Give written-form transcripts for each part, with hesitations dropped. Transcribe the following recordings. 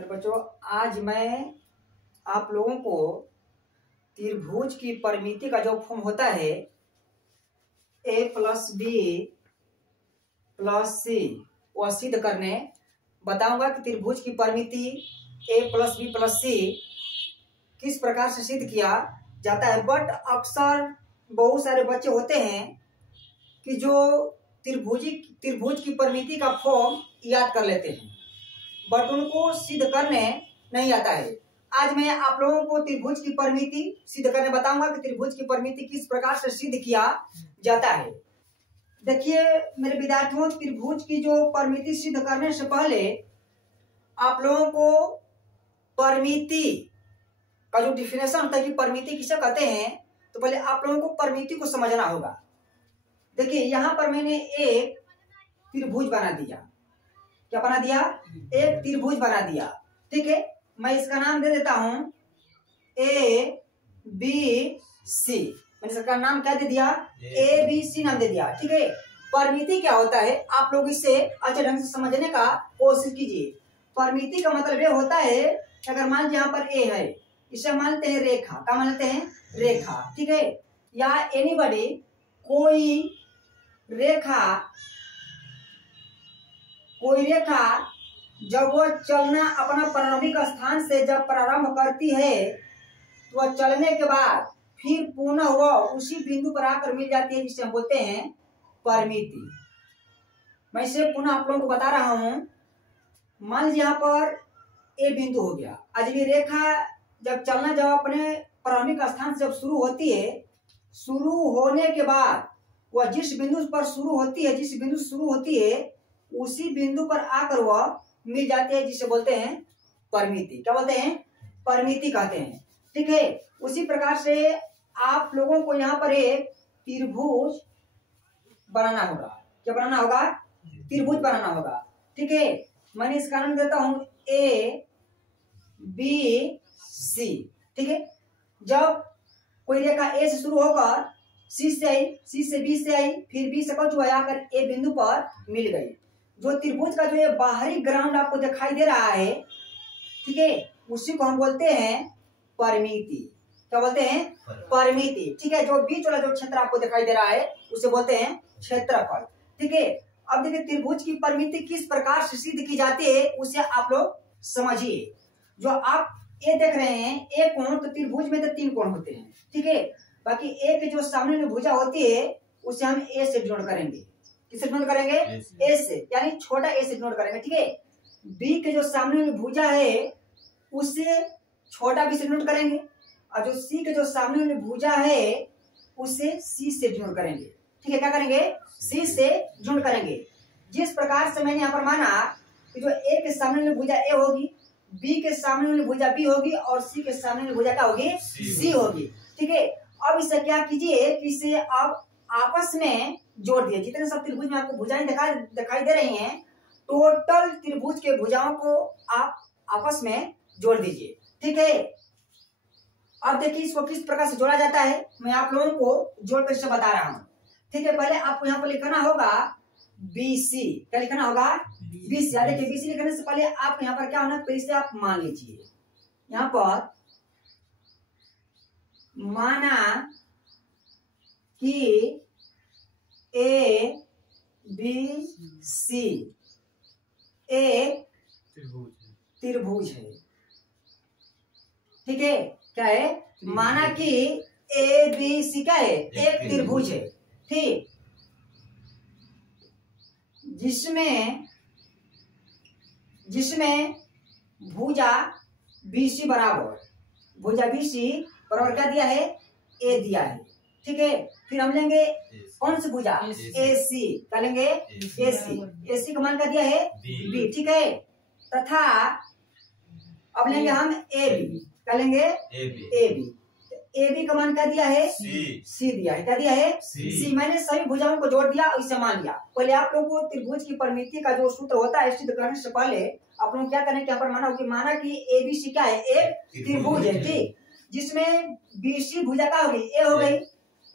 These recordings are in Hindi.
मेरे बच्चों, आज मैं आप लोगों को त्रिभुज की परिमिति का जो फॉर्म होता है a प्लस बी प्लस सी वह सिद्ध करने बताऊंगा कि त्रिभुज की परिमिति a प्लस बी प्लस सी किस प्रकार से सिद्ध किया जाता है। बट अक्सर बहुत सारे बच्चे होते हैं कि जो त्रिभुज की परिमिति का फॉर्म याद कर लेते हैं बट उनको सिद्ध करने नहीं आता है। आज मैं आप लोगों को त्रिभुज की परिमिति सिद्ध करने बताऊंगा कि त्रिभुज की परिमिति किस प्रकार से सिद्ध किया जाता है। देखिए मेरे विद्यार्थियों, त्रिभुज की जो परिमिति सिद्ध करने से पहले आप लोगों को परिमिति का जो डिफिनेशन होता है कि परिमिति किसे कहते हैं, तो पहले आप लोगों को परिमिति को समझना होगा। देखिए यहाँ पर मैंने एक त्रिभुज बना दिया। क्या बना दिया? एक त्रिभुज बना दिया। ठीक है, मैं इसका नाम दे देता हूं ए बी सी। मैंने इसका नाम क्या दे दिया? ए बी सी नाम दे दिया। ठीक है, परिमिति क्या होता है आप लोग इसे अच्छे ढंग से समझने का कोशिश कीजिए। परिमिति का मतलब ये होता है, अगर मान लीजिए यहाँ पर ए है, इसे मानते हैं रेखा। क्या मानते हैं? रेखा। ठीक है, या एनीबॉडी कोई रेखा जब वो चलना अपना प्रारंभिक स्थान से जब प्रारंभ करती है तो वह चलने के बाद फिर पुनः वह उसी बिंदु पर आकर मिल जाती है, जिसे हम बोलते हैं परिमिति। मैं इसे पुनः आप लोगों को बता रहा हूं। मान लीजिए यहाँ पर ए बिंदु हो गया। आज भी रेखा जब अपने प्रारंभिक स्थान से जब शुरू होती है, शुरू होने के बाद वह जिस बिंदु पर शुरू होती है उसी बिंदु पर आकर वह मिल जाती है, जिसे बोलते हैं परिमिति। क्या बोलते हैं? परिमिति कहते हैं। ठीक है, उसी प्रकार से आप लोगों को यहाँ पर एक त्रिभुज बनाना होगा। क्या बनाना होगा? त्रिभुज बनाना होगा। ठीक है, मैंने इसका नाम देता हूं ए बी सी। ठीक है, जब कोई रेखा ए से शुरू होकर सी से आई, सी से बी से आई, फिर बी से कुछ आकर ए बिंदु पर मिल गई। जो त्रिभुज का जो ये बाहरी ग्राउंड आपको दिखाई दे रहा है, ठीक है, उसी को हम बोलते हैं परिमिति। क्या बोलते हैं? परिमिति। ठीक है, जो बीच वाला जो क्षेत्र आपको दिखाई दे रहा है उसे बोलते हैं क्षेत्रफल। ठीक है, अब देखिए त्रिभुज की परिमिति किस प्रकार से सिद्ध की जाती है उसे आप लोग समझिए। जो आप ये देख रहे हैं एक कोण, तो त्रिभुज में तो 3 कोण होते हैं। ठीक है, बाकी एक जो सामने में भुजा होती है उसे हम ए से डिनोट करेंगे। किससे डिनोट करेंगे? ए से, यानी छोटा ए से डिनोट करेंगे। ठीक है, बी के जो सामने में भुजा है उससे छोटा बी से डिनोट करेंगे, और जो सी के जो सामने में भुजा है उसे सी से डिनोट करेंगे। ठीक है, क्या करेंगे? सी से डिनोट करेंगे। जिस प्रकार से मैंने यहाँ पर माना कि जो ए के सामने में भुजा ए होगी, बी के सामने में भुजा बी होगी, और सी के सामने में भुजा क्या होगी? सी होगी। ठीक है, अब इसे क्या कीजिए कि इसे आप आपस में जोड़ दिए। जितने सब त्रिभुज में आपको भुजाएं दिखाई दे रही हैं, टोटल त्रिभुज के भुजाओं को आप आपस में जोड़ दीजिए। ठीक है, अब देखिए इसको किस प्रकार से जोड़ा जाता है, मैं आप लोगों को जोड़ कर से बता रहा हूं। ठीक है, पहले आपको यहाँ पर लिखना होगा BC। क्या लिखना होगा? BC। देखिए BC लिखने से पहले आप यहाँ पर क्या होना, फिर से आप मान लीजिए। यहाँ पर माना कि A B C एक त्रिभुज है। ठीक है, क्या है? माना कि A B C क्या है? एक त्रिभुज है। ठीक, जिसमें भुजा BC बराबर क्या दिया है? A दिया है। ठीक है, फिर हम लेंगे कौन सी भुजा? AC। क्या लेंगे? AC का मान क्या दिया है? B। ठीक है, तथा अब लेंगे हम AB। क्या लेंगे? AB। AB का मान क्या दिया है? C दिया है। क्या दिया है? C। मैंने सभी भुजाओं को जोड़ दिया और इसे मान लिया। पहले आप लोगों को त्रिभुज की परिमिति का जो सूत्र होता है सिद्ध करने से पहले आप लोग क्या करें, यहाँ पर माना कि ABC क्या है? एक त्रिभुज है। ठीक, जिसमें BC भुजा क्या होगी? A हो गई,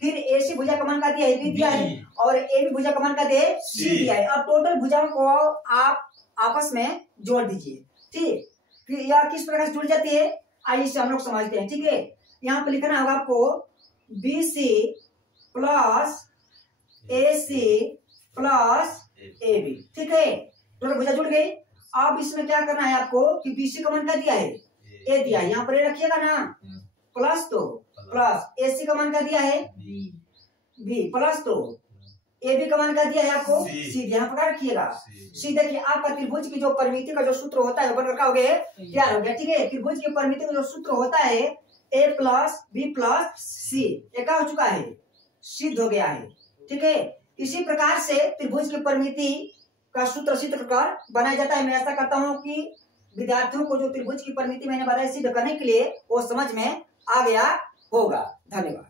फिर AC भुजा का मान का दिया है? B दिया है, और AB भुजा का मान का दिया है? C दिया है। अब टोटल भुजाओं को आप आपस में जोड़ दीजिए। ठीक, फिर यह किस प्रकार से जुड़ जाती है, आइए इसे हम लोग समझते हैं। ठीक है, यहाँ पे लिखना होगा आपको BC plus AC plus AB। ठीक है, दोनों भुजा जुड़ गई। अब इसमें क्या करना है आपको कि BC का मान क्या दिया है, A दिया है, यहाँ पर A रखिएगा ना, प्लस तो प्लस AC का मान क्या दिया है B, प्लस तो AB का मान क्या दिया है आपको C, यहाँ पर रखिएगा C। देखिए आपका त्रिभुज की जो परिमिति का जो सूत्र होता है बनकर क्या हो गया, तैयार हो गया। ठीक है, त्रिभुज की परिमिति का जो सूत्र होता है A plus B plus C, ये क्या हो चुका है, सिद्ध हो गया है। ठीक है, इसी प्रकार से त्रिभुज की परिमिति का सूत्र सिद्ध कर बनाया जाता है। मैं ऐसा करता हूँ कि विद्यार्थियों को जो त्रिभुज की परिमिति मैंने बताया सिद्ध करने के लिए वो समझ में आ गया होगा। धन्यवाद।